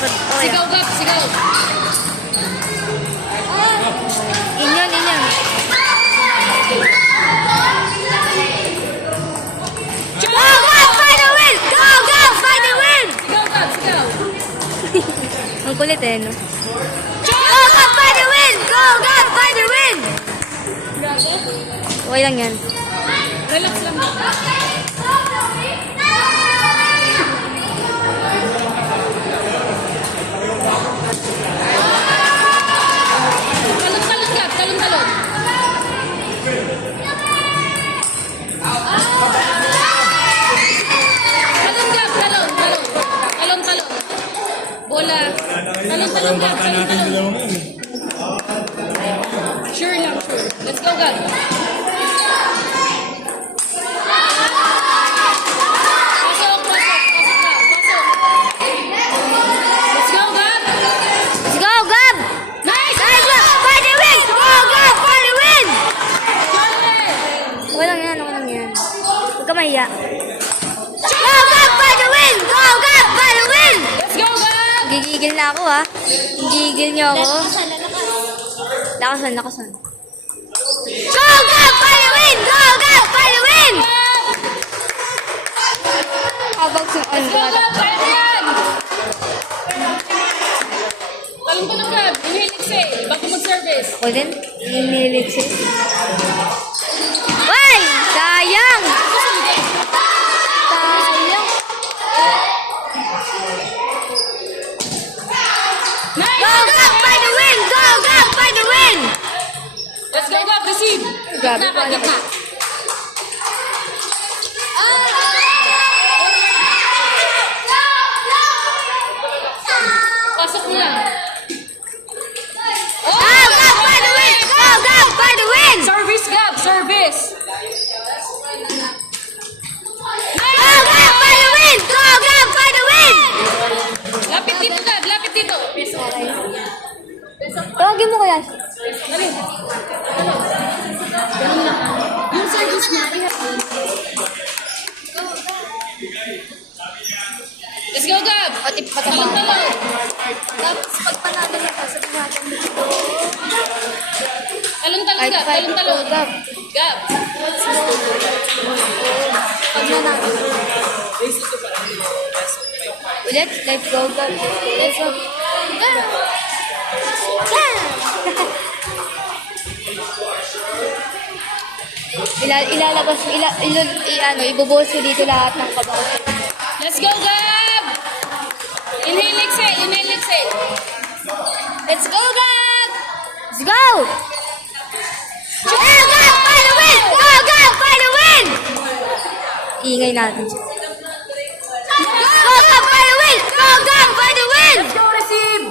dapat. Oh, Sigaw, Gab, sigaw. Inyan, inyan. Go, Gab! For the win! Go, Gab! For the win! Sigaw, Gab, sigaw. Ang kulit eh, no? Go, Gab! For the win! Go, Gab! For the win! Okay lang yan. Relax lang daw. Talon-talon, Gab, talon-talon. Talon, Gab, talon, talon. Talon-talon. Bola. Talon-talon, Gab, talon-talon. Sure lang, sure. Let's go, Gab. Pasok, pasok, pasok, Gab, pasok. Let's go, Gab. Let's go, Gab! Nice! Nice, Gab! For the win! Go, Gab! For the win! Charlie! Okay lang yan, okay lang yan. Huwag ka mahiya. Go, Gab! For the win! Go, Gab! For the win! Let's go, Gab! Gigigil na ako, ha? Gigigil niyo ako. Lakasan, lakasan. Go, Gab! For the win! Go, Gab! For the win! Habang sumaan Let's go, ba? Gab! Kaya mo yan! Talong-talong, Gab. Inhale, exhale. Bago mag-service. Ako din, hinilit siya. Why? Sayang! Sayang! Nice! Go, Gab! For the win! Go, Gab! For the win! Let's go, Gab. Receive. Grabe Gitna ka, pala. gitna. Pasok mo lang. Go, Gab! For the win! Go, Gab! For the win! Service, Gab. Service. Go, Gab! For the win! Go, Gab! For the win! Lapit dito, Gab. Lapit dito. Tawagin mo kaya. Yung service niya. Let's go, Gab. Pati Talong-talong. Tapos pag panalo na pa, sabi natin dito. Talong-talong, Kahit Gab. five, Talong-talong. go, Gab. Gab. Pag nanalo. Ulit, let's go, Gab. Let's go. Ilalabas, ibubuhos ko dito lahat ng kabaw. Let's go, Gab. Inhale, exhale. Inhale, exhale. Let's go, Gab. Let's go! Go, Gab! For the win! Go, Gab! For the win! Ingay natin siya. Go, Gab! For the win! Go, Gab! For the win! Let's go, receive.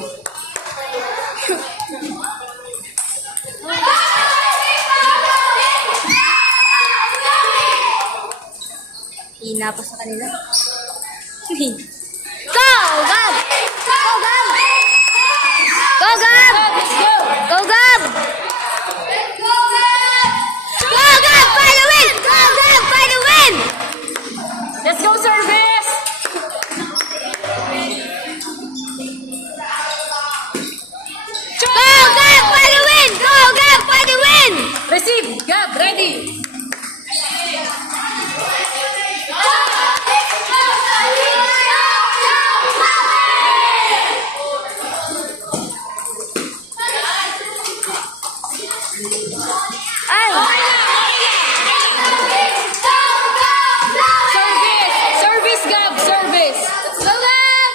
Hina pa sa kanila. Go, Gab! Go, Gab! Go, Gab! Let's go. Go, Gab! Go, Gab! For the win! Go, Gab! For the win! Let's go, service. Go, Gab! For the win! Go, Gab! For the win! Receive. Gab, ready. Ay! Service. Service, Gab. Service. Let's go, Gab.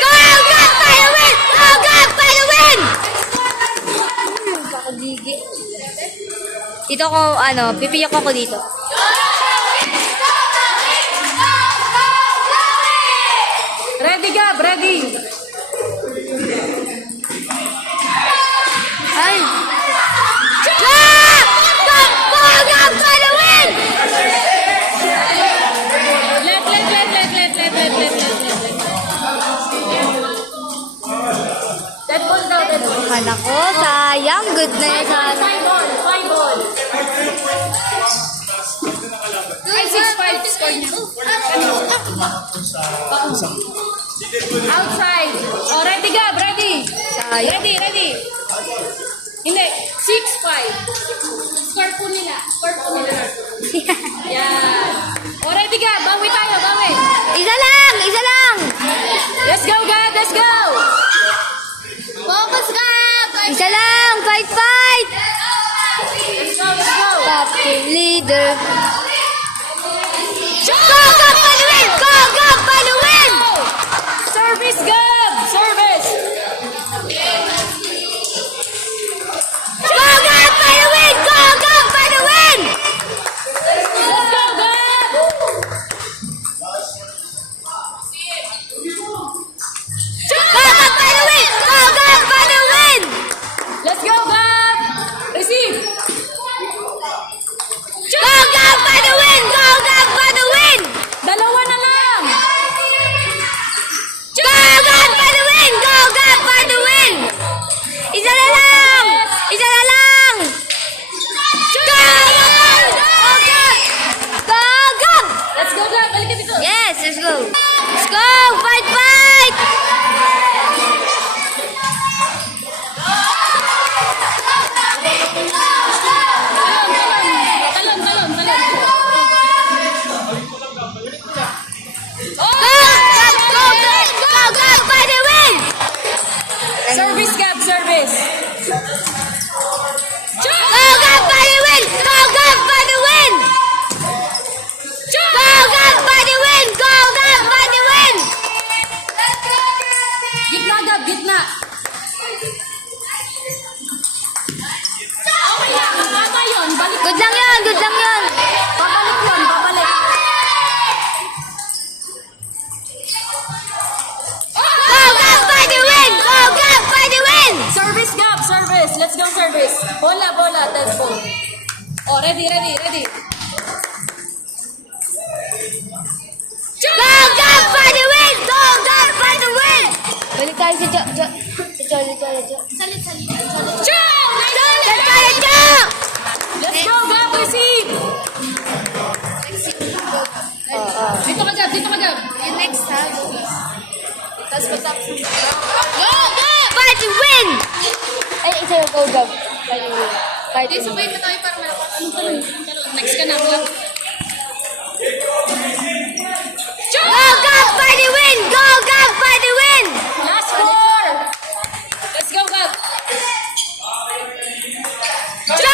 Go, Gab! For the win! Go, Gab! For the win! Kakagigi. Dito ko, pipiyak ako dito. Ready, Gab. Ready. Ay! Gab! Go, Gab! For the win! Let. Dead ball daw, dead ball. Akala ko, sayang. Good na yun sana. 5 ball. Ay, 6-5 score niya. Outside. Oh, ready, Gab. Ready. Sayang. Ready. Hindi. 6-5. Score po nila. Yan. Oh, ready, Gab. Bawi tayo. Isa lang! Let's go, Gab. Let's go. Focus, Gab! Isa lang! Fight! Let's go. Top leader. Go, Gab! Paluin! Go, Gab! Paluin! Service, Gab. Service. Go, Gab! Paluin! Go, Gab! Paluin! Let's go, Gab. Go, Gab! Paluin! Go, Gab! Paluin! Let's go, Gab. Receive. Go, Gab! Paluin! Go, Gab! Paluin! Dalawa na lang. Go, Gab! Paluin! Go, Gab! Paluin! Isa na lang! Go, Gab! Go, Gab! Let's go, Gab. Balik ka dito. Yes, let's go! Let's go! Fight! Talon. Go, Gab! Paluin! Service, Gab. Service. Go, Gab! Paluin! Go, Gab! Paluin! Go, Gab! Paluin! Go, Gab! Paluin! Gitna, Gab. Gitna. Okay lang. Tama yun. Balik. Good lang yun! Babalik yun. Babalik. Go, Gab! Paluin! Go, Gab! Paluin! Service, Gab. Service. Let's go, service. Bola. Tempo. Oh, ready. Go, Gab! Paluin! Go, Gab! Paluin! Balik tayo sa Jo. Salit. Let's go, Gab. Receive. Dito ka, Gab. Yung next ha? Tapos matapos. Go, Gab! Paluin! Ay, isa yung go, Gab. Paluin. Sabay pa tayo para malakas. Talon. Next ka na, Gab. Go, Gab! Paluin! Go, Gab! Paluin! Last 4. Let's go, Gab. Let's go!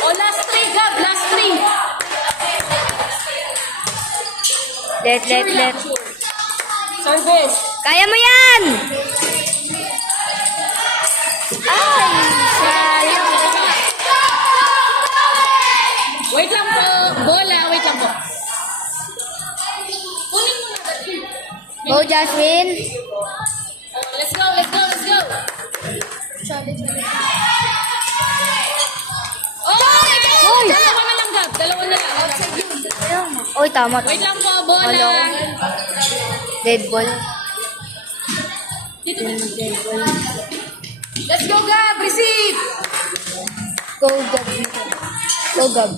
Oh, last 3, Gab. Last 3. Let. Service. Kaya mo yan! Ay, sayang. Wait lang po. Bola. Wait lang po. Kunin mo na. Go, Jasmine. Let's go. Oh! Uy! Dalawa na lang, Gab. Dalawa na lang. Uy, tama. Wait lang po. Bola. Hello. Dead ball. Dito. Dead ball. Let's go, Gab. Receive. Go, Gab.